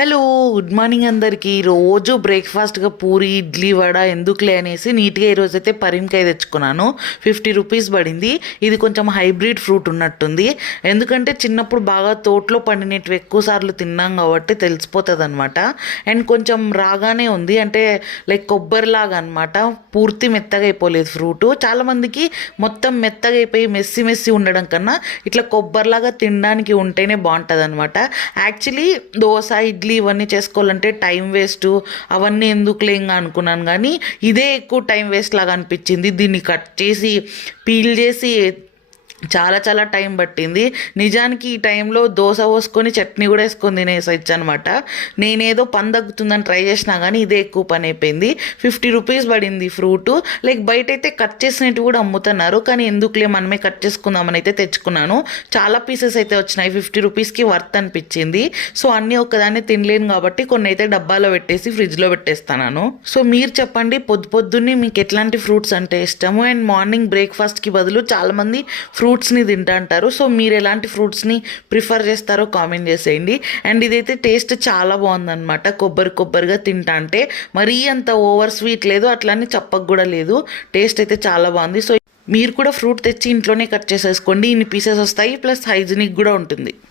Hello, good morning అందరికీ. రోజు బ్రేక్ఫాస్ట్గా పూరి ఇడ్లీ వడ ఎందుకులే అనేసి నీట్గా ఈరోజైతే పరింకాయ తెచ్చుకున్నాను. 50 రూపీస్ పడింది. ఇది కొంచెం హైబ్రిడ్ ఫ్రూట్ ఉన్నట్టుంది. ఎందుకంటే చిన్నప్పుడు బాగా తోటలో పండినవి ఎక్కువ సార్లు తిన్నాం కాబట్టి తెలిసిపోతుంది అనమాట. అండ్ కొంచెం రాగానే ఉంది, అంటే లైక్ కొబ్బరిలాగా అనమాట. పూర్తి మెత్తగా అయిపోలేదు ఫ్రూట్. చాలామందికి మొత్తం మెత్తగా అయిపోయి మెస్సి మెస్సి ఉండడం కన్నా ఇట్లా కొబ్బరిలాగా తినడానికి ఉంటేనే బాగుంటుంది అనమాట. యాక్చువల్లీ దోశ ఇడ్లీ ఇవన్నీ చేసుకోవాలంటే టైం వేస్ట్, అవన్నీ ఎందుకులే ఇంకా అనుకున్నాను. కానీ ఇదే ఎక్కువ టైం వేస్ట్ లాగా అనిపించింది. దీన్ని కట్ చేసి పీల్ చేసి చాలా చాలా టైం పట్టింది. నిజానికి ఈ టైంలో దోశ పోసుకొని చట్నీ కూడా వేసుకొని తినేసొచ్చు అనమాట. నేనేదో పని తగ్గుతుందని ట్రై చేసినా కానీ ఇదే ఎక్కువ పని అయిపోయింది. 50 రూపీస్ పడింది ఫ్రూటు. లైక్ బయట అయితే కట్ చేసినట్టు కూడా అమ్ముతున్నారు, కానీ ఎందుకులే మనమే కట్ చేసుకుందామని అయితే తెచ్చుకున్నాను. చాలా పీసెస్ అయితే వచ్చినాయి. 50 రూపీస్కి వర్త్ అనిపించింది. సో అన్నీ ఒక్కదాన్ని తినలేను కాబట్టి కొన్ని అయితే డబ్బాలో పెట్టేసి ఫ్రిడ్జ్లో పెట్టేస్తాను. సో మీరు చెప్పండి, పొద్దున్నే మీకు ఎట్లాంటి ఫ్రూట్స్ అంటే ఇష్టము? అండ్ మార్నింగ్ బ్రేక్ఫాస్ట్కి బదులు చాలామంది ఫ్రూట్స్ని తింటా అంటారు. సో మీరు ఎలాంటి ఫ్రూట్స్ని ప్రిఫర్ చేస్తారో కామెంట్ చేసేయండి. అండ్ ఇదైతే టేస్ట్ చాలా బాగుందన్నమాట. కొబ్బరిగా తింటా అంటే మరీ అంత ఓవర్ స్వీట్ లేదు, అట్లానే చప్పకు కూడా లేదు. టేస్ట్ అయితే చాలా బాగుంది. సో మీరు కూడా ఫ్రూట్ తెచ్చి ఇంట్లోనే కట్ చేసేసుకోండి. ఇన్ని పీసెస్ వస్తాయి, ప్లస్ హైజీనిక్ కూడా ఉంటుంది.